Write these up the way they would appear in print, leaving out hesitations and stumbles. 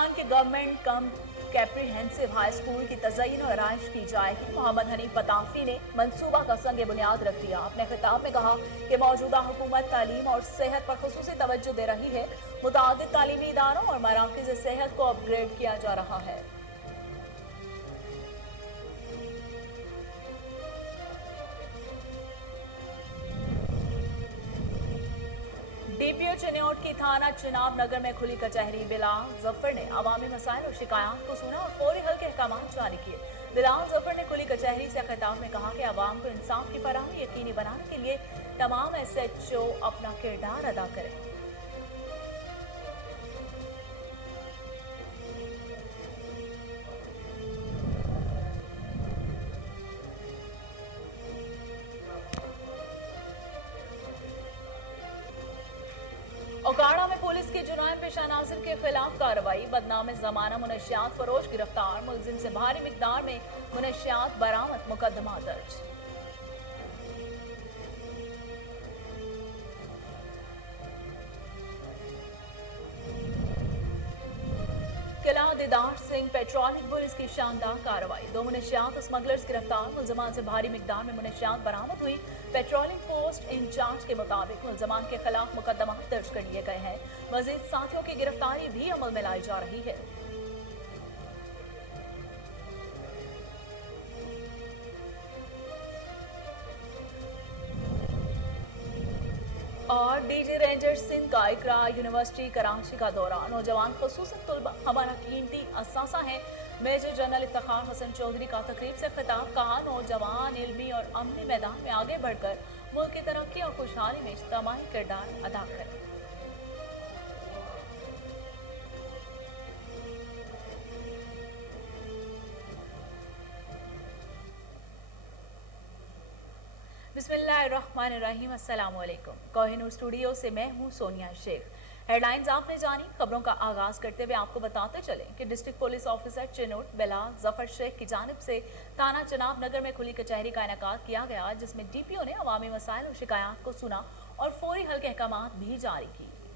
खान के गवर्नमेंट कम कैप्रीहेंसिव high school की तज़य्युन और आराइश की जाएगी। मोहम्मद हनीफ पताफी ने मंसूबा का संग बुनियाद रख दिया। अपने खिताब में कहा कि मौजूदा हुकूमत तालीम और सेहत पर खुसूसी तवज्जो दे रही है। मुतादिद तालीमी इदारों और मराकिज़ सेहत को अपग्रेड किया जा रहा है। डीपीओ चिन्योट की थाना चिनाब नगर में खुली कचहरी। बिलाल जफर ने अवामी मसाइल और शिकायत को सुना और फौरी हल के अहकाम जारी किए। बिलाल जफर ने खुली कचहरी से खिताब में कहा कि अवाम को इंसाफ की फराहमी यकीनी बनाने के लिए तमाम SHO अपना किरदार अदा करें। ओकाड़ा में पुलिस की जुर्म पेशा नाज़िर के खिलाफ कार्रवाई। बदनाम जमाना मुनशियात फरोश गिरफ्तार। मुलजिम से भारी मिकदार में मुनशियात बरामद। मुकदमा दर्ज। किला दीदार सिंह पेट्रोलिंग पुलिस की शानदार कार्रवाई। 2 मुनशियात स्मगलर्स गिरफ्तार। मुलजमान से भारी मिकदार में मुनशियात बरामद हुई। पेट्रोलिंग पोस्ट इंचार्ज के मुताबिक मुलजमान के खिलाफ मुकदमा दर्ज कर लिए गए हैं। मजीद साथियों की गिरफ्तारी भी अमल में लाई जा रही है। और डीजी रेंजर सिंह का इकरा यूनिवर्सिटी कराची का दौरा। नौजवान खुसूसन तुलबा हमारा कीमती असासा है। मेजर जनरल इफ्तिखार हसन चौधरी का तकरीब से खिताब। कहा नौजवान इल्मी और अमली मैदान में आगे बढ़कर मुल्क की तरक्की और खुशहाली में इज्तिमाई किरदार अदा करें। बिस्मिल्लाहिर्रहमानिर्रहीम। अस्सलाम वालेकुम। कोहिनूर स्टूडियो से मैं हूं सोनिया शेख। हेडलाइंस आपने जानी। खबरों का आगाज करते हुए आपको बताते चले कि district police officer Chiniot Bilal Zafar Sheikh की जानिब से थाना चिनाब नगर में खुली कचहरी का इनेकाद किया गया, जिसमें DPO ने अवामी मसाइल और शिकायत को सुना और फौरी हल के अहकाम भी जारी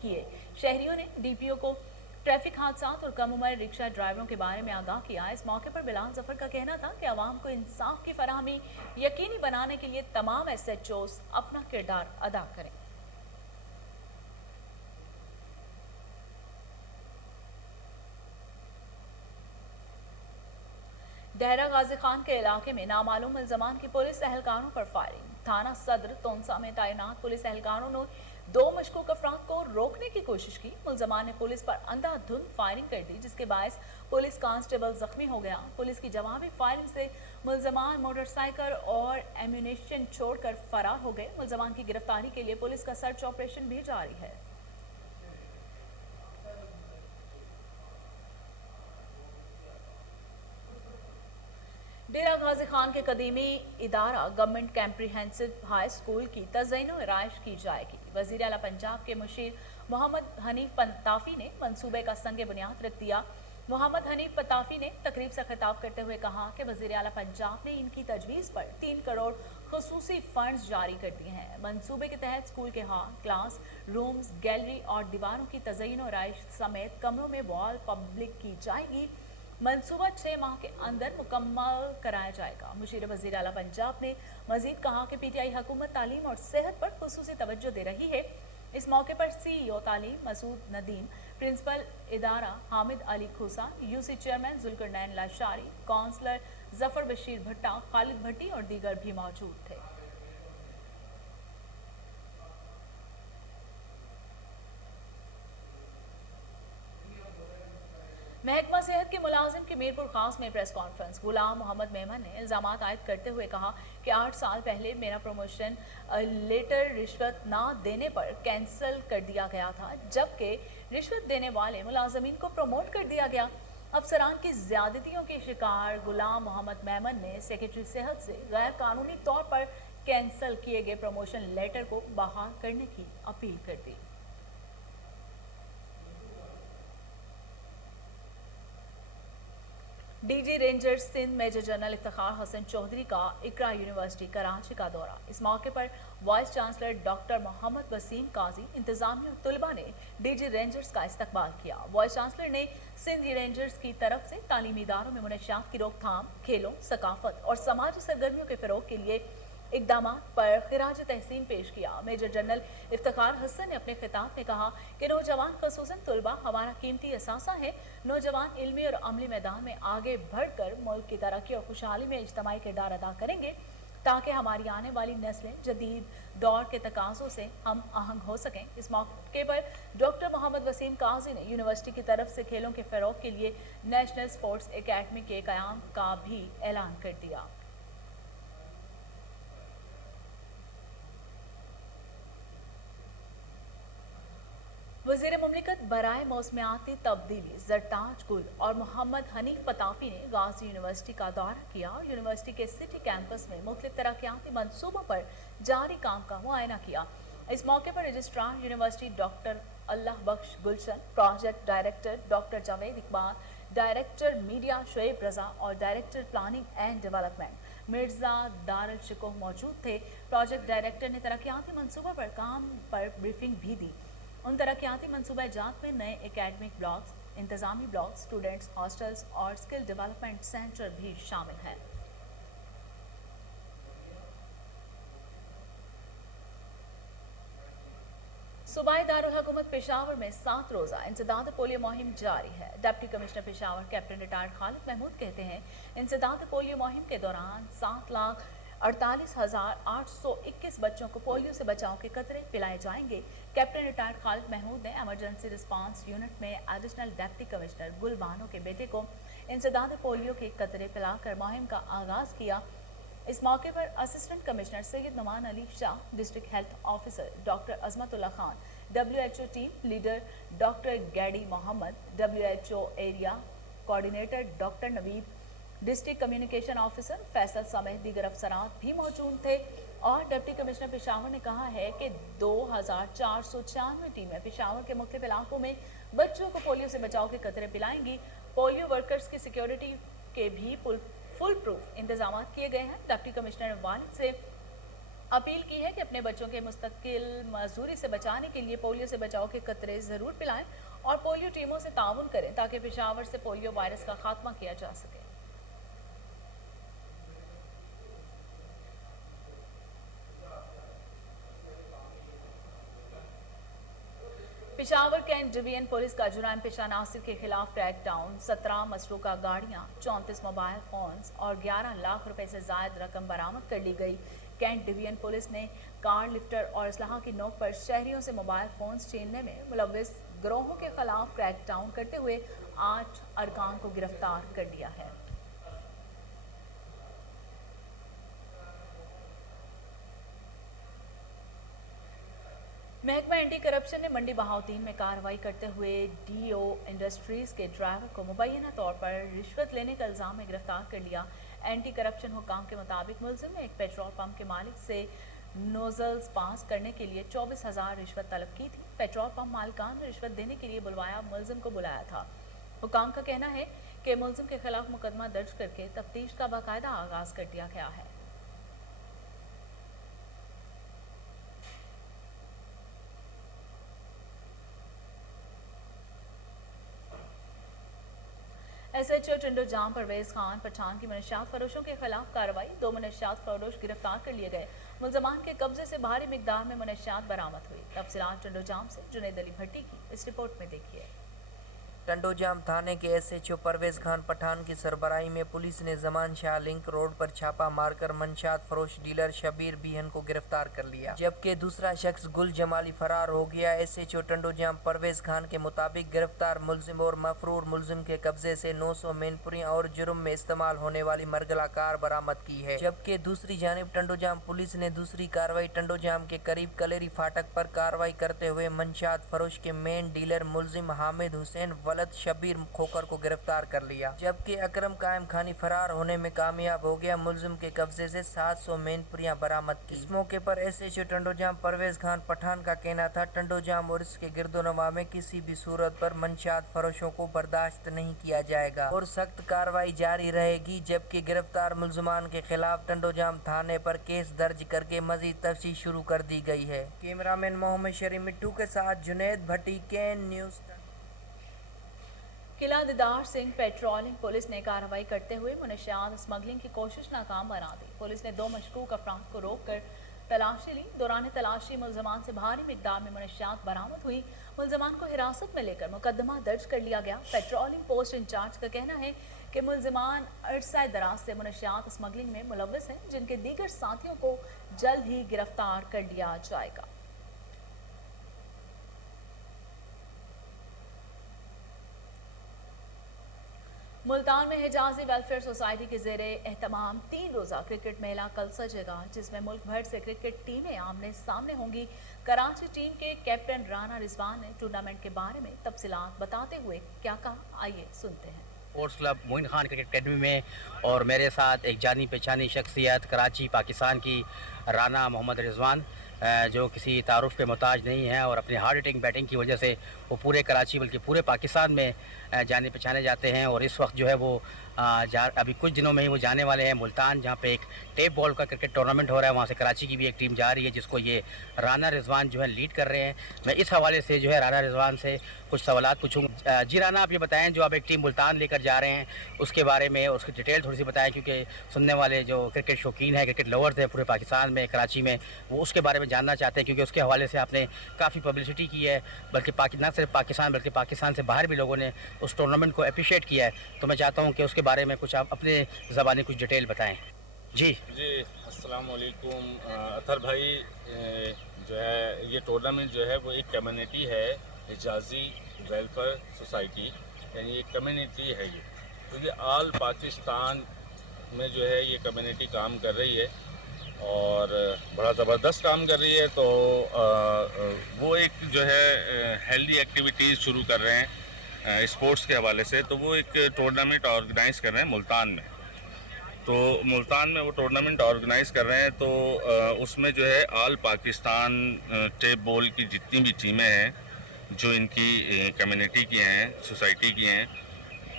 किए। शहरियों ने DPO को ट्रैफिक हादसा और कम उम्र रिक्शा ड्राइवरों के बारे में आगाह किया। इस मौके पर बिलाल जफर का कहना था कि आवाम को इंसाफ की फराहमी यकीनी बनाने के लिए तमाम SHOs अपना किरदार अदा करें। देहरा गाजी खान के इलाके में नामालूम मुलजमान की पुलिस एहलकारों पर फायरिंग। थाना सदर तोनसा में तैनात पुलिस एहलकारों ने 2 मशकूक अफराद को रोकने की कोशिश की। मुलजमान ने पुलिस पर अंधाधुंध फायरिंग कर दी, जिसके बायस पुलिस कांस्टेबल जख्मी हो गया। पुलिस की जवाबी फायरिंग से मुलजमान मोटरसाइकिल और एम्यूनेशन छोड़कर फरार हो गए। मुलजमान की गिरफ्तारी के लिए पुलिस का सर्च ऑपरेशन भी जारी है। डेरा गाजी खान के कदीमी इदारा गवर्नमेंट कैप्रीहेंसिव हाई स्कूल की तज़य्युन और आराइश की जाएगी। वज़ीर आला पंजाब के मुशीर मोहम्मद हनीफ पताफी ने मंसूबे का संग बुनियाद रख दिया। मोहम्मद हनीफ पताफी ने तकरीब से खिताब करते हुए कहा कि वज़ीर आला पंजाब ने इनकी तजवीज़ पर 3 करोड़ खुसूसी फंड्स जारी कर दिए हैं। मंसूबे के तहत स्कूल के हॉल, क्लास रूम्स, गैलरी और दीवारों की तज़य्युन और आराइश समेत कमरों में वॉल पब्लिक की जाएगी। मंसूबा 6 माह के अंदर मुकम्मल कराया जाएगा। मुशीर वज़ीर आला पंजाब ने मजीद कहा कि PTI हुकूमत तालीम और सेहत पर खुसूसी तवज्जो दे रही है। इस मौके पर CEO तालीम मसूद नदीम, प्रिंसिपल इदारा Hamid Ali Khusa, UC chairman Zulqarnain Lashari, councillor Zafar Bashir Bhatta, Khalid भट्टी और दीगर भी मौजूद थे। महकमा सेहत के मुलाजिम की मीरपुर खास में प्रेस कॉन्फ्रेंस। गुलाम मोहम्मद मेमन ने इल्जामात आयद करते हुए कहा कि 8 साल पहले मेरा प्रमोशन लेटर रिश्वत ना देने पर कैंसिल कर दिया गया था, जबकि रिश्वत देने वाले मुलाजमीन को प्रमोट कर दिया गया। अफसरान की ज्यादतियों के शिकार गुलाम मोहम्मद मेमन ने सेक्रेटरी सेहत से गैर कानूनी तौर पर कैंसिल किए गए प्रमोशन लेटर को बहाल करने की अपील कर दी। DG rangers Sindh major general Iftikhar Hasan Chaudhry का इकरा यूनिवर्सिटी कराची का दौरा। इस मौके पर vice chancellor doctor Muhammad Waseem Qazi, इंतजामिया और तुलबा ने डीजी रेंजर्स का इस्तकबाल किया। वाइस चांसलर ने सिंध रेंजर्स की तरफ से तालीमी इदारों में मुनशियात की रोकथाम, खेलों, सकाफत और समाजी सरगर्मियों के फरोग के लिए इकदाम पर खिराज तहसीन पेश किया। मेजर जनरल इफ्तिखार हसन ने अपने खिताब में कहा कि नौजवान खसूसन तुलबा हमारा कीमती असासा है। नौजवान इल्मी और अमली मैदान में आगे बढ़कर मुल्क की तरक्की और खुशहाली में इज्तिमाई किरदार अदा करेंगे ताकि हमारी आने वाली नस्लें जदीद दौर के तकाज़ों से हम आहंग हो सकें। इस मौके पर डॉक्टर मोहम्मद वसीम काजी ने यूनिवर्सिटी की तरफ से खेलों के फरोग के लिए नेशनल स्पोर्ट्स एकेडमी के क़याम का भी ऐलान कर दिया। वज़ीर मुमलिकत बराए मौसमियाती तब्दीली जरताज गुल और मोहम्मद हनीफ पताफी ने गाजी यूनिवर्सिटी का दौरा किया और यूनिवर्सिटी के सिटी कैंपस में मुख्तलिफ तरक्याती मंसूबों पर जारी काम का मुआयना किया। इस मौके पर registrar university doctor Allah Bakhsh Gulshan, project director doctor Javed Iqbal, director media Shoaib Raza और director planning and development Mirza Darul Shikoh मौजूद थे। प्रोजेक्ट डायरेक्टर ने तरक्याती मंसूबों पर काम पर ब्रीफिंग भी दी। उन तरक्याती मनसूबा जात में नए एकेडमिक ब्लॉक्स, इंतजामी ब्लॉक्स, स्टूडेंट्स हॉस्टल्स और स्किल डेवलपमेंट सेंटर भी शामिल हैं। सूबाई दारुल हुकूमत पेशावर में 7 रोज़ा इंसदाद पोलियो मुहिम जारी है। Deputy commissioner Peshawar captain retired Khalid Mahmood कहते हैं, इंसदाद पोलियो मुहिम के दौरान 7,48,821 बच्चों को पोलियो से बचाव के कतरे पिलाए जाएंगे। कैप्टन रिटायर्ड खालिद महमूद ने एमरजेंसी रिस्पांस यूनिट में एडिशनल डिप्टी कमिश्नर गुलबानो के बेटे को इंसदाद पोलियो के कतरे पिलाकर मुहिम का आगाज किया। इस मौके पर assistant commissioner Syed Noman Ali Shah, district health officer doctor Azmatullah Khan, WHO team leader doctor गैडी Muhammad, WHO area coordinator doctor Naveed, district communication officer Faisal समेत दीगर अफसरान भी मौजूद थे। और डिप्टी कमिश्नर पेशावर ने कहा है कि 2496 टीमें पेशावर के मुख्तलिफ इलाकों में बच्चों को पोलियो से बचाव के कतरे पिलाएंगी। पोलियो वर्कर्स की सिक्योरिटी के भी फुल प्रूफ इंतजाम किए गए हैं। डिप्टी कमिश्नर ने वालिद से अपील की है कि अपने बच्चों के मुस्तकिल मजदूरी से बचाने के लिए पोलियो से बचाव के कतरे जरूर पिलाएं और पोलियो टीमों से ताउन करें ताकि पेशावर से पोलियो वायरस का खात्मा किया जा सके। पेशावर कैंट डिवीजन पुलिस का जुराइम पेशा नासिर के खिलाफ क्रैक डाउन, 17 मसरूका गाड़ियां, 34 मोबाइल फोन्स और 11 लाख रुपए से जायद रकम बरामद कर ली गई। कैंट डिवीजन पुलिस ने कार लिफ्टर और असलाह की नोक पर शहरियों से मोबाइल फोन्स छीनने में मुलव्विस गिरोहों के खिलाफ क्रैक डाउन करते हुए 8 अरकान को गिरफ्तार कर लिया है। महकमा एंटी करप्शन ने मंडी बहाउद्दीन में कार्रवाई करते हुए DO इंडस्ट्रीज के ड्राइवर को मुबैना तौर पर रिश्वत लेने का इल्जाम में गिरफ्तार कर लिया। एंटी करप्शन हुकाम के मुताबिक मुलजिम ने एक पेट्रोल पंप के मालिक से नोजल्स पास करने के लिए 24,000 रिश्वत तलब की थी। पेट्रोल पंप मालिकान ने रिश्वत देने के लिए मुलजिम को बुलाया था। हुकाम का कहना है कि मुलजिम के खिलाफ मुकदमा दर्ज करके तफ्तीश का बाकायदा आगाज कर दिया गया है। SHO टंडो जाम परवेज खान पठान की मनशियात फरोशों के खिलाफ कार्रवाई, 2 मनशियात फरोश गिरफ्तार कर लिए गए। मुलजमान के कब्जे से भारी मिकदार में मनशियात बरामद हुई। तफसीलात टंडो जाम से जुनैद अली भट्टी की इस रिपोर्ट में देखिए। टंडोजाम थाने के SHO परवेज खान पठान की सरबराही में पुलिस ने जमान शाह लिंक रोड पर छापा मारकर मंशात फरोश डीलर शबीर बीहन को गिरफ्तार कर लिया, जबकि दूसरा शख्स गुल जमाली फरार हो गया। SHO टंडोजाम परवेज खान के मुताबिक गिरफ्तार मुलजिम और मफरूर मुलजिम के कब्जे से 900 मैनपुरियां और जुर्म में इस्तेमाल होने वाली मरगला कार बरामद की है, जबकि दूसरी जानिब टंडोजाम पुलिस ने दूसरी कार्रवाई टंडोजाम के करीब कलेरी फाटक पर कार्रवाई करते हुए मंशात फरोश के मेन डीलर मुलजिम हामिद हुसैन ولد شبیر کھوکر کو گرفتار کر لیا، جبکہ اکرم قائم خانی فرار ہونے میں کامیاب ہو گیا۔ ملزم کے قبضے سے 700 مین پوریاں برآمد کی۔ اس موقع پر SHO ٹنڈو جام پرویز خان پٹھان کا کہنا تھا، ٹنڈو جام اور اس کے گرد و نواح میں کسی بھی صورت پر منشیات فروشوں کو برداشت نہیں کیا جائے گا اور سخت کارروائی جاری رہے گی، جبکہ گرفتار ملزمان کے خلاف ٹنڈو جام تھانے پر کیس درج کر کے مزید تفتیش شروع کر دی گئی ہے۔ کیمرہ مین محمد شریف مٹھو کے ساتھ جنید بھٹی، کین نیوز۔ قلعہ دیدار سنگھ پیٹرولنگ پولیس نے کارروائی کرتے ہوئے منشیات اسمگلنگ کی کوشش ناکام بنا دی۔ پولیس نے 2 مشکوک افراد کو روک کر تلاشی لی۔ دوران تلاشی ملزمان سے بھاری مقدار میں منشیات برآمد ہوئی۔ ملزمان کو حراست میں لے کر مقدمہ درج کر لیا گیا۔ پیٹرولنگ پوسٹ انچارج کا کہنا ہے کہ ملزمان عرصہ دراز سے منشیات اسمگلنگ میں ملوث ہیں، جن کے دیگر ساتھیوں کو جلد ہی گرفتار کر لیا جائے گا۔ ملتان میں حجازی ویلفیئر سوسائٹی کے زیر اہتمام 3 روزہ کرکٹ میلہ کل سجے گا، جس میں ملک بھر سے کرکٹ ٹیمیں آمنے سامنے ہوں گی۔ کراچی ٹیم کے کیپٹن رانا رضوان نے ٹورنامنٹ کے بارے میں تفصیلات بتاتے ہوئے کیا کہا، آئیے سنتے ہیں۔ Sports club Moin Khan cricket academy میں اور میرے ساتھ ایک جانی پہچانی شخصیت کراچی پاکستان کی رانا محمد رضوان، جو کسی تعارف کے محتاج نہیں ہیں اور اپنی ہارڈ ہٹنگ بیٹنگ کی وجہ سے وہ پورے کراچی بلکہ پورے پاکستان میں جانے پہچانے جاتے ہیں، اور اس وقت جو ہے وہ ابھی کچھ دنوں میں ہی وہ جانے والے ہیں ملتان، جہاں پہ ایک ٹیپ بال کا کرکٹ ٹورنامنٹ ہو رہا ہے۔ وہاں سے کراچی کی بھی ایک ٹیم جا رہی ہے جس کو یہ رانا رضوان جو ہے لیڈ کر رہے ہیں۔ میں اس حوالے سے جو ہے رانا رضوان سے کچھ سوالات پوچھوں گا۔ جی رانا، آپ یہ بتائیں، جو آپ ایک ٹیم ملتان لے کر جا رہے ہیں اس کے بارے میں، اس کی ڈیٹیل تھوڑی سی بتائیں، کیونکہ سننے والے جو کرکٹ شوقین ہیں، کرکٹ لورز ہیں پورے پاکستان میں، کراچی میں، وہ اس کے بارے میں جاننا چاہتے ہیں، کیونکہ اس کے حوالے سے آپ نے کافی پبلسٹی کی ہے، بلکہ نہ صرف پاکستان بلکہ پاکستان سے باہر بھی لوگوں نے اس ٹورنامنٹ کو اپریشیٹ کیا ہے۔ تو میں چاہتا ہوں کہ اس کے بارے میں کچھ آپ اپنے زبانی کچھ ڈیٹیل بتائیں۔ جی السلام علیکم اطہر بھائی، جو ہے یہ ٹورنامنٹ جو ہے وہ ایک کمیونٹی ہے، حجازی ویلفیئر سوسائٹی، یعنی ایک کمیونٹی ہے تو یہ آل پاکستان میں جو ہے یہ کمیونٹی کام کر رہی ہے اور بڑا زبردست کام کر رہی ہے۔ تو وہ ایک جو ہے ہیلدی ایکٹیویٹیز شروع کر رہے ہیں اسپورٹس کے حوالے سے، تو وہ ایک ٹورنامنٹ آرگنائز کر رہے ہیں ملتان میں۔ تو ملتان میں وہ ٹورنامنٹ آرگنائز کر رہے ہیں، تو اس میں جو ہے آل پاکستان ٹیپ بال کی جتنی بھی ٹیمیں ہیں جو ان کی کمیونٹی کی ہیں، سوسائٹی کی ہیں،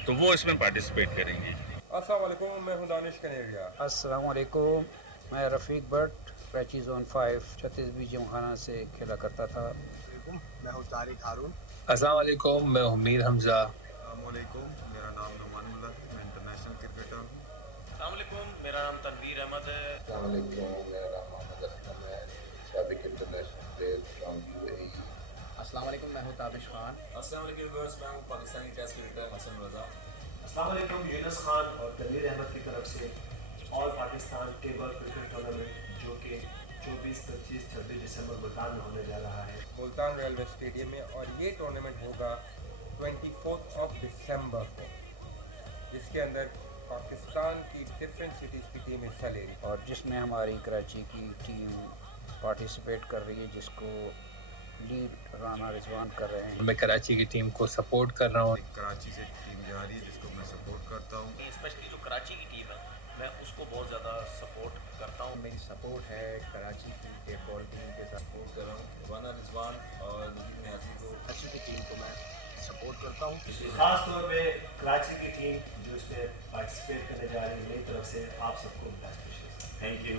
تو وہ اس میں پارٹیسپیٹ کریں گی۔ السلام علیکم، میں ہوں دانش کنیریا۔ السلام علیکم، میں رفیق but, Karachi zone 5 36 be gymkhana سے کھیلا کرتا تھا۔ میں ہوں طارق ہارون۔ السلام علیکم، میں امیر حمزہ۔ السلام علیکم، میرا نام نعمان اللہ ہے، میں انٹرنیشنل کرکٹر ہوں۔ السلام علیکم، میرا نام تنویر احمد ہے۔ السلام علیکم، میرا نام محمد اسلم ہے، سابق انٹرنیشنل پلیئر فرام UAE۔ السلام علیکم، میں ہوں تابش خان۔ السلام علیکم ویورز، میں ہوں پاکستانی ٹیسٹ کرکٹر حسن رضا۔ السلام علیکم، یونس خان اور تنویر احمد کی طرف سے آل پاکستان ٹیبل کرکٹ ٹورنامنٹ جو کہ 24، 25، 26 دسمبر ملتان میں ہونے جا رہا ہے، ملتان ریلوے اسٹیڈیم میں، اور یہ ٹورنامنٹ ہوگا 24 دسمبر کو، جس کے اندر پاکستان کی ڈفرینٹ سٹیز کی ٹیم حصہ لے رہی ہے، اور جس میں ہماری کراچی کی ٹیم پارٹیسپیٹ کر رہی ہے، جس کو لیڈ رانا رضوان کر رہے ہیں۔ میں کراچی کی ٹیم کو سپورٹ کر رہا ہوں۔ کراچی سے ٹیم جا رہی ہے جس کو میں سپورٹ کرتا ہوں۔ اسپیشلی جو کراچی کی ٹیم ہے میں اس کو بہت زیادہ سپورٹ کرتا ہوں۔ میری سپورٹ ہے کراچی کی ٹیپ بال ٹیم کے ساتھ، سپورٹ کر رہا ہوں رانا رضوان اور نجیب نیازی کو۔ کراچی کی ٹیم کو میں سپورٹ کرتا ہوں۔ خاص طور پہ کراچی کی ٹیم جو اس میں پارٹیسپیٹ کرنے جا رہی ہے، میری طرف سے آپ سب کو best wishes. Thank you.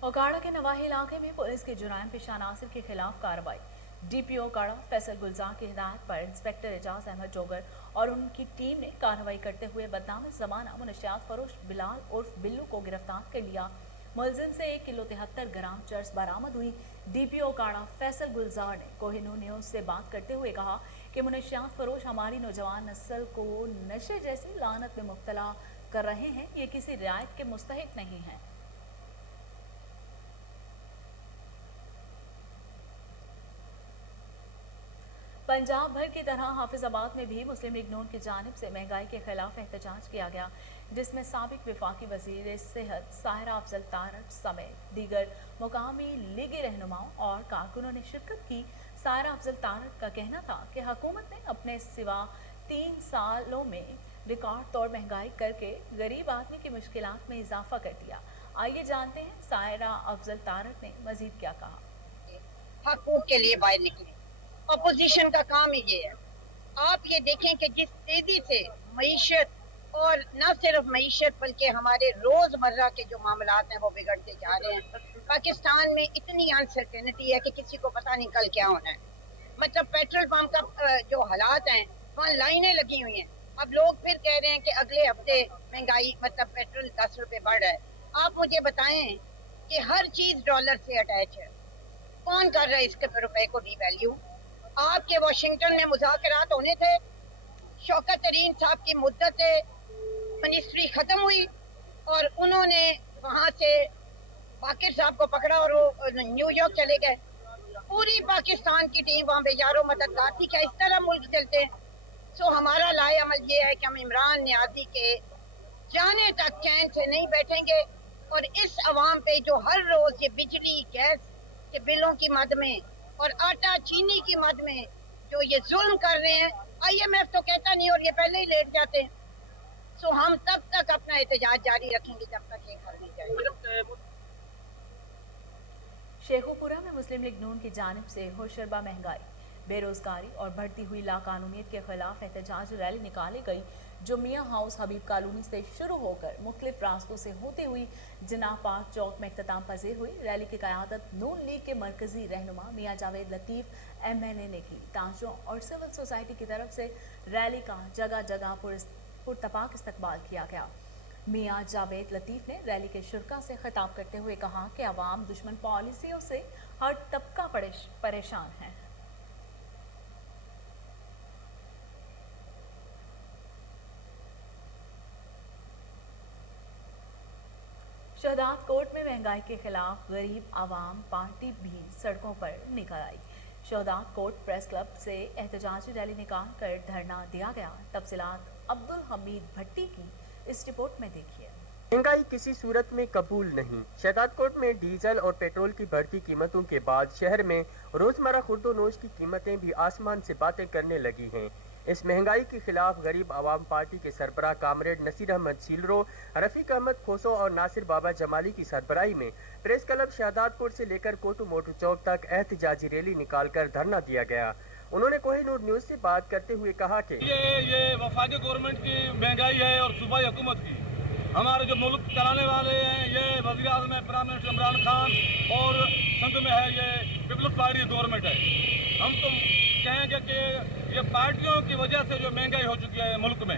Okara کے نواحی علاقے میں پولیس کے جرائم پیشہ عناصر کے خلاف کارروائی۔ DPO اوکاڑا فیصل گلزار کی ہدایت پر انسپکٹر اعجاز احمد جوگر اور ان کی ٹیم نے کارروائی کرتے ہوئے بدنام زمانہ منشیات فروش بلال عرف بلو کو گرفتار کر لیا۔ ملزم سے 1 کلو 73 گرام چرس برآمد ہوئی۔ DPO اوکاڑا فیصل گلزار نے کوہ نور نیوز سے بات کرتے ہوئے کہا کہ منشیات فروش ہماری نوجوان نسل کو نشے جیسی لعنت میں مبتلا کر رہے ہیں، یہ کسی رعایت کے مستحق نہیں ہیں۔ पंजाब भर की तरह हाफिजाबाद में भी मुस्लिम लीग नून की जानिब से महंगाई के खिलाफ एहतजाज किया गया, जिसमें साबिक वफाकी वजीर सेहत साहिरा अफजल तारक समेत दीगर मुकामी लीगी रहनुमाओं और कारकुनों ने शिरकत की। साहिरा अफजल तारक का कहना था कि हुकूमत ने अपने सिवा 3 सालों में रिकॉर्ड तोड़ महंगाई करके गरीब आदमी की मुश्किलात में इजाफा कर दिया। आइए जानते हैं साहिरा अफजल तारक ने मजीद क्या कहा। हकूक के लिए बाहर निकले, अपोजिशन का काम ही ये है। आप ये देखें कि जिस तेजी से मईशत और न सिर्फ मईशत बल्कि हमारे रोजमर्रा के जो मामलात हैं वो बिगड़ते जा रहे हैं। पाकिस्तान में इतनी अनसर्टेनिटी है कि किसी को पता नहीं कल क्या होना है। मतलब पेट्रोल पंप का जो हालात हैं वहाँ लाइनें लगी हुई हैं। अब लोग फिर कह रहे हैं कि अगले हफ्ते महंगाई मतलब पेट्रोल 10 रुपए बढ़ रहा है। आप मुझे बताएं कि हर चीज डॉलर से अटैच है, कौन कर रहा है इसके रुपए को डिवैल्यू? आपके वाशिंगटन में मुज़ाकरात होने थे, शौकत तरीन साहब की मुद्दत मिनिस्ट्री खत्म हुई और उन्होंने वहां से बाकिर साहब को पकड़ा और वो न्यूयॉर्क चले गए। पूरी पाकिस्तान की टीम वहाँ बेजारों मददगार थी। क्या इस तरह मुल्क चलते हैं? सो हमारा लाए अमल ये है कि हम इमरान नियाजी के जाने तक चैन से नहीं बैठेंगे और इस अवाम पे जो हर रोज ये बिजली गैस के बिलों की मद में और आटा चीनी की मद में जो ये जुल्म कर रहे हैं, IMF तो कहता नहीं और ये पहले ही लेट जाते हैं। सो हम तब तक अपना एहतजाज जारी रखेंगे जब तक ये कर नहीं जाए। शेखुपुरा में मुस्लिम लीग नून की जानिब से होशरबा महंगाई, बेरोजगारी और बढ़ती हुई लाकानूनियत के खिलाफ एहतजाज रैली निकाली गई, जो मियाँ हाउस हबीब कॉलोनी से शुरू होकर मुख्तलिफ रास्तों से होती हुई जिनाह पार्क चौक में इख्तिताम पजीर हुई। रैली की क़यादत नून लीग के मरकजी रहनुमा मियाँ जावेद लतीफ़ MNA ने की। ताजरों और सिविल सोसाइटी की तरफ से रैली का जगह जगह पुरतपाक इस्तकबाल किया गया। मियाँ जावेद लतीफ़ ने रैली के शुरका से खिताब करते हुए कहा कि अवाम दुश्मन पॉलिसियों से हर तबका परेशान है। शहदाद कोट में महंगाई के खिलाफ गरीब आवाम पार्टी भी सड़कों पर निकल आई। शहदाद कोट प्रेस क्लब से एहतजाजी रैली निकाल कर धरना दिया गया। तफसीलात अब्दुल हमीद भट्टी की इस रिपोर्ट में देखिए। महंगाई किसी सूरत में कबूल नहीं। शहदाद कोट में डीजल और पेट्रोल की बढ़ती कीमतों के बाद शहर में रोजमर्रा खुर्दोनोश की कीमतें भी आसमान से बातें करने लगी हैं। इस महंगाई के खिलाफ गरीब आवाम पार्टी के सरबराह कामरेड नसीर अहमद सीलरो, रफीक अहमद खोसो और नासिर बाबा जमाली की सरबराही में प्रेस क्लब शहदाद कोट से लेकर कोटू मोटू चौक तक एहतजाजी रैली निकालकर धरना दिया गया। उन्होंने कोहिनूर न्यूज से बात करते हुए कहा कि ये वफाकी गवर्नमेंट की महंगाई है और सूबाई हुकूमत की। हमारे जो मुल्क चलाने वाले हैं ये वज़ीर आज़म है प्राइम मिनिस्टर इमरान खान और संघ में है ये पीपल्स पार्टी गवर्नमेंट है। हम तो कहेंगे कि ये पार्टियों की वजह से जो महंगाई हो चुकी है मुल्क में,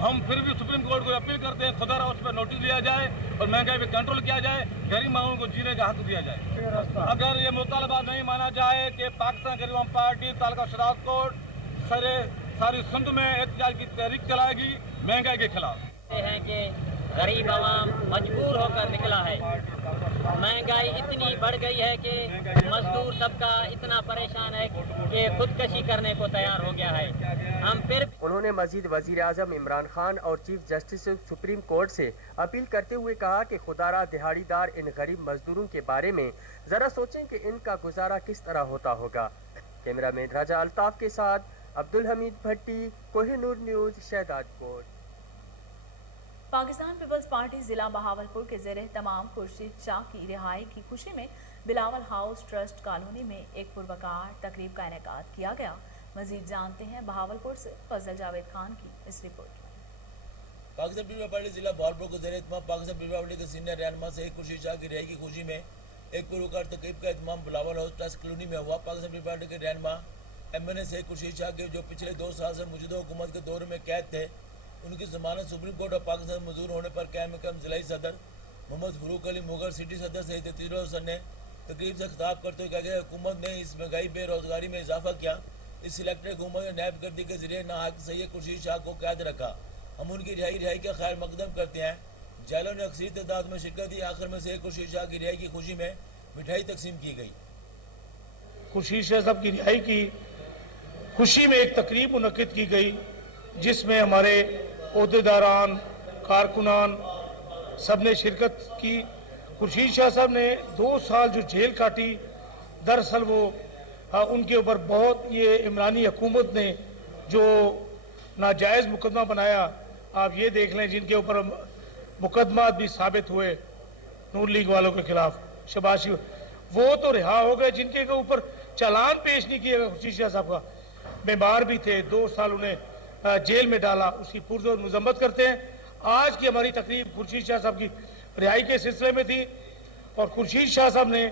हम फिर भी सुप्रीम कोर्ट को अपील करते हैं खुदा उस पर नोटिस लिया जाए और महंगाई पे कंट्रोल किया जाए, गरीब माओं को जीने का हक दिया जाए। अगर ये मुतालबा नहीं माना जाए कि पाकिस्तान गरीब आवाम पार्टी तालका शहदाद कोट सारी सिंध में एहतजाज की तहरीक चलाएगी महंगाई के खिलाफ। हैं कि गरीब आवाम मजबूर होकर निकला है। महंगाई इतनी बढ़ गई है कि मजदूर तबका इतना परेशान है कि खुदकशी करने को तैयार हो गया है। हम फिर उन्होंने मजीद वजीर आजम इमरान खान और चीफ जस्टिस सुप्रीम कोर्ट से अपील करते हुए कहा कि खुदारा दिहाड़ीदार इन गरीब मजदूरों के बारे में जरा सोचें कि इनका गुजारा किस तरह होता होगा। कैमरामैन राजा अल्ताफ के साथ अब्दुल हमीद भट्टी, कोहिनूर न्यूज, शहदाद कोट। पाकिस्तान पीपल्स पार्टी जिला बहावलपुर के ज़ेरे तमाम खुर्शीद शाह की रिहाई की खुशी में बिलावल हाउस ट्रस्ट कॉलोनी में एक पुरवकार तकरीब का इनेकाद किया गया। मजीद जानते हैं बहावलपुर से फजल जावेद खान की इस रिपोर्ट में। पाकिस्तान पीपल्स पार्टी जिला बहावलपुर के ज़ेरे तमाम पाकिस्तान पीपल्स पार्टी के सीनियर रहनुमा से खुर्शीद शाह की रिहाई की खुशी में एक पुरवकार तकरीब का इत्माम बिलावल हाउस ट्रस्ट कॉलोनी में हुआ। पाकिस्तान पीपल्स पार्टी के रहनुमा MNA से खुर्शीद शाह के जो पिछले 2 साल से मौजूदा हुकूमत के दौर में कैद थे, उनकी जमानत सुप्रीम कोर्ट और पाकिस्तान मंजूर होने पर कायम जिलाई सदर मोहम्मद फरूक अली मुगर, सिटी सदर सहित तीनों ने तकरीब से खिताब करते हुए कहा कि हुकूमत ने इस महंगाई बेरोजगारी में इजाफा किया। इस सिलेक्टेड हुकूमत ने नायब गर्दी के जरिए नाहक सैयद खुर्शीद शाह को कैद रखा। हम उनकी रिहाई का खैर मकदम करते हैं। जेलों ने अक्सर तादाद में शिरकत की। आखिर में से खुर्शीद शाह की रिहाई की खुशी में मिठाई तकसीम की गई। खुर्शीद शाह साहब की रिहाई की खुशी में एक तकरीब मुनक्किद की गई जिसमें हमारे ओहदेदारान कारकुनान सब ने शिरकत की। खुर्शीद शाह साहब ने 2 साल जो जेल काटी, दरअसल वो उनके ऊपर बहुत ये इमरानी हुकूमत ने जो नाजायज़ मुकदमा बनाया, आप ये देख लें, जिनके ऊपर मुकदमा भी साबित हुए नून लीग वालों के खिलाफ, शबाशी वो तो रिहा हो गए, जिनके ऊपर चालान पेश नहीं किया गया। खुर्शीद शाह साहब का बीमार भी थे, 2 साल उन्हें जेल में डाला, उसकी पुरजोर मजम्मत करते हैं। आज की हमारी तकरीब खुर्शीद शाह साहब की रिहाई के सिलसिले में थी और खुर्शीद शाह साहब ने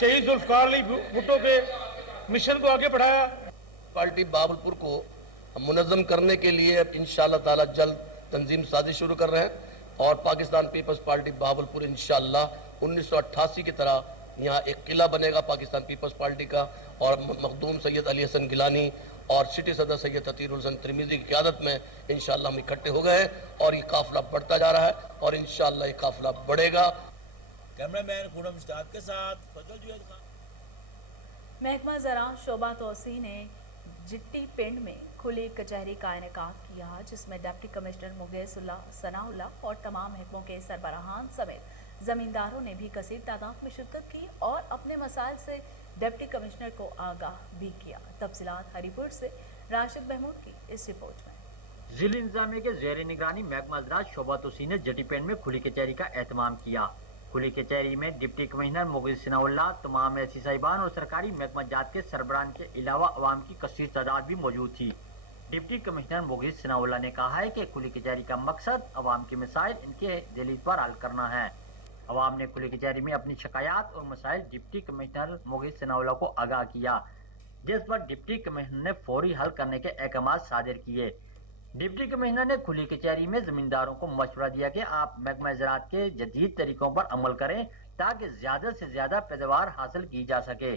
शहीद जुल्फकार अली भुट्टो के मिशन को आगे बढ़ाया। पार्टी बहावलपुर को मुनज़्ज़म करने के लिए अब इंशाअल्लाह ताला जल्द तंजीम साजी शुरू कर रहे हैं और पाकिस्तान पीपल्स पार्टी बहावलपुर इंशाअल्लाह 1988 की तरह यहाँ एक किला बनेगा पाकिस्तान पीपल्स पार्टी का और मखदूम सैयद अली हसन गिलानी और सिटी सदर सैयद अतीरुल हसन तिरमिज़ी की क़यादत में इंशाअल्लाह हम इकट्ठे हो गए हैं और ये काफ़िला बढ़ता जा रहा है और इंशाअल्लाह ये काफ़िला बढ़ेगा। कैमरामैन खुरम इश्ताक के साथ फजल जुनैद खान। महकमा ज़राअत शोबा तोसी ने जिट्टी पिंड में खुली कचहरी का इनेकाद किया, जिसमें डिप्टी कमिश्नर मुगेसुल्लाह सनाउल्लाह और तमाम महकमों के सरबराहान समेत जमींदारों ने भी कसीर तादाद में शिरकत की और अपने मसाइल से डिप्टी कमिश्नर को आगाह भी किया। तफसीलात हरीपुर से राशिद महमूद की इस रिपोर्ट में। जिला इंतजामिया के ज़ेर निगरानी महकमा ज़राअत शोबा तोसी ने जिट्टी पिंड में खुली कचहरी का एहतमाम किया। खुली कचहरी में डिप्टी कमिश्नर मुगेस सनाउल्लाह, तमाम एसी साहिबान और सरकारी महकमा जात के सरबराहान के अलावा अवाम की कसीर तादाद भी मौजूद थी। डिप्टी कमिश्नर मुगेस सनाउल्लाह ने कहा है कि खुली कचहरी का मकसद अवाम के मसाइल इनके दहलीज पर हल करना है। अवाम ने खुली कचहरी में अपनी शिकायत और मसाइल डिप्टी कमिश्नर मुगेस सनाउल्लाह को आगाह किया, जिस पर डिप्टी कमिश्नर ने फौरी हल करने के अहकाम सादिर किए। डिप्टी कमिश्नर ने खुली कचहरी में जमींदारों को मशवरा दिया कि आप महकमा ज़राअत के जदीद तरीकों पर अमल करें ताकि ज्यादा से ज्यादा पैदावार हासिल की जा सके।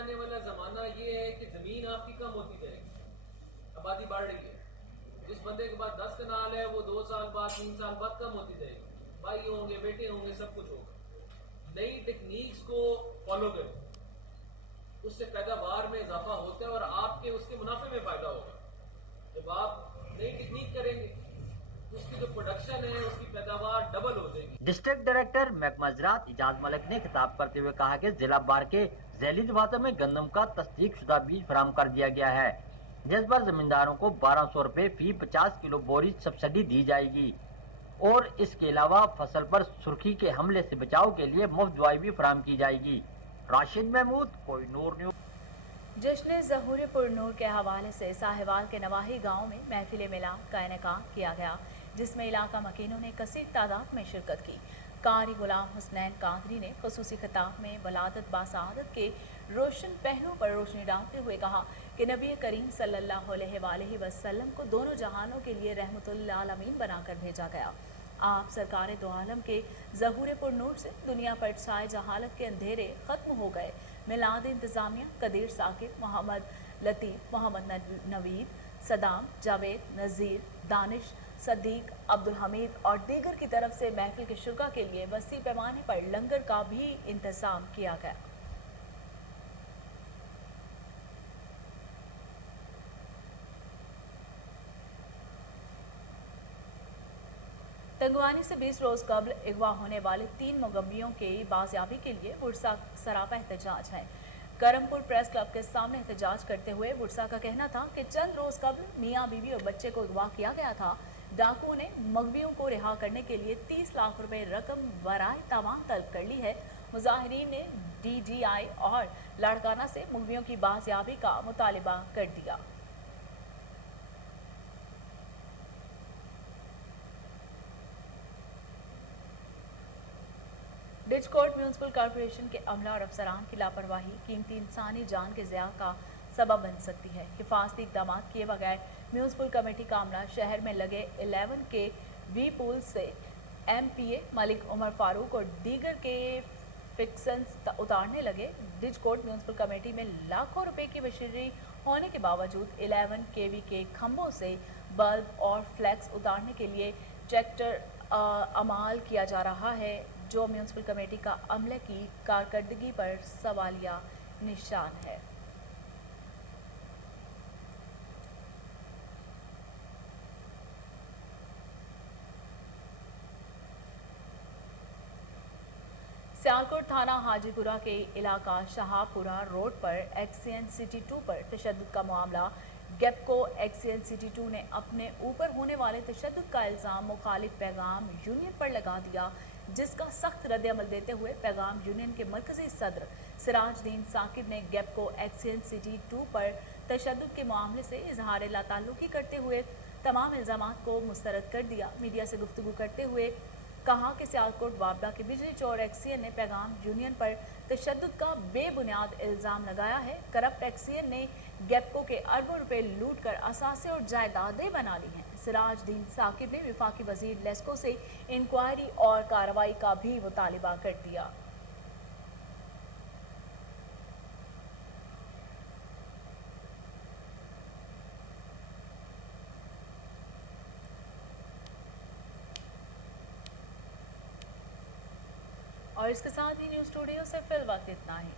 आने वाला जमाना ये है कि जमीन आपकी कम होती जाएगी, आबादी बढ़ रही है। जिस बंदे के पास 10 कनाल है वो 2 साल बाद 3 साल बाद कम होती जाएगी, भाई होंगे, बेटे होंगे, सब कुछ होगा। नई टेक्निक्स को फॉलो करें, उससे पैदावार में इजाफा होता है और आपके उसके मुनाफे में फायदा होगा। जब आप नई टेक्निक करेंगे उसकी जो प्रोडक्शन है उसकी पैदावार डबल हो जाएगी। डिस्ट्रिक्ट डायरेक्टर महकमा ज़राअत इजाज मलिक ने खिताब करते हुए कहा कि जिला बार के झैली दफातर में गंदम का तस्दीक शुदा बीज फराहम कर दिया गया है, जिस पर जमींदारों को 1200 रुपए फी 50 किलो बोरी सब्सिडी दी जाएगी और इसके अलावा फसल पर सुर्खी के हमले से बचाव के लिए मुफ्त दवाई भी फराहम की जाएगी। राशिद महमूद, कोहिनूर न्यूज़। जश्न ज़हूर पुरनूर के हवाले से साहिवाल के नवाही गांव में महफिल मिलाद का इनेकाद किया गया, जिसमें इलाका मकीनों ने कसीर तादाद में शिरकत की। कारी गुलाम हुसनैन कादरी ने खुसूसी खिताब में वलादत बासादत के रोशन पहलुओं पर रोशनी डालते हुए कहा कि नबी करीम सल्लल्लाहु अलैहि वसल्लम को दोनों जहानों के लिए रहमतुल आलमीन बनाकर भेजा गया। आप सरकार दो आलम के ज़हूर पुरनूर से दुनिया पर छाए जहालत के अंधेरे खत्म हो गए। मिलाद इंतजामिया कदीर साकिब, मोहम्मद लतीफ़, मोहम्मद नवीद, सदाम, जावेद, नज़ीर, दानिश, सदीक, अब्दुल हमीद और दीगर की तरफ से महफिल के शुरा के लिए वसी पैमाने पर लंगर का भी इंतजाम किया गया। तंगवानी से 20 रोज कबल अगवा होने वाले 3 मुगम्बियों के बाजियाबी के लिए वुरसा सरापा एहतजाज है। करमपुर प्रेस क्लब के सामने एहतजाज करते हुए वुरसा का कहना था कि चंद रोज कबल मियाँ बीवी और बच्चे को अगवा किया गया था। डाकुओं ने मगवियों को रिहा करने के लिए 30 लाख रुपए रकम वराए तावान तलब कर ली है। मुजाहिरीन ने DGI और लाड़काना से मुगवियों की बाजियाबी का मुतालिबा कर दिया। डिजकोट म्यूनसिपल कॉरपोरेशन के अमला और अफसरान की लापरवाही कीमती इंसानी जान के ज़िया का सबब बन सकती है। हिफाजती इक़दाम किए बगैर म्यूनसिपल कमेटी का अमला शहर में लगे 11 के वी पूल से MPA मलिक उमर फारूक और दीगर के फिक्सन्स उतारने लगे। डिजकोट म्यूनसिपल कमेटी में लाखों रुपए की मशीनरी होने के बावजूद 11 KV के खंभों से बल्ब और फ्लैक्स उतारने के लिए ट्रैक्टर अमाल किया जा रहा है, जो म्यूनसिपल कमेटी का अमले की कारकर्दगी पर सवालिया निशान है। सियालकोट थाना हाजीपुरा के इलाका शाहपुरा रोड पर एक्सियन सिटी 2 पर तशद्दुद का मामला। गेपको एक्सियन सिटी 2 ने अपने ऊपर होने वाले तशद्दुद का इल्ज़ाम मुखालिफ पैगाम यूनियन पर लगा दिया, जिसका सख्त रद्द-अमल देते हुए पैगाम यूनियन के मरकजी सदर सिराजुद्दीन साकिब ने गेपको एक्सियन सिटी 2 पर तशद्दुद के मामले से इजहार लाताल्लुकी करते हुए तमाम इल्ज़ामात को मुस्तरद कर दिया। मीडिया से गुफ्तगू करते हुए कहा कि सियालकोट वाबड़ा के बिजली चोर एक्सियन ने पैगाम यूनियन पर तशद्दुद का बेबुनियाद इल्ज़ाम लगाया है। करप्ट एक्सियन ने गेपको के अरबों रुपए लूट कर असासे और जायदादें बना ली हैं। सिराजुद्दीन साकिब ने वफाकी वजीर लेस्को से इंक्वायरी और कार्रवाई का भी मुतालिबा कर दिया। और इसके साथ ही न्यूज़ स्टूडियो से फिल वक्त इतना ही।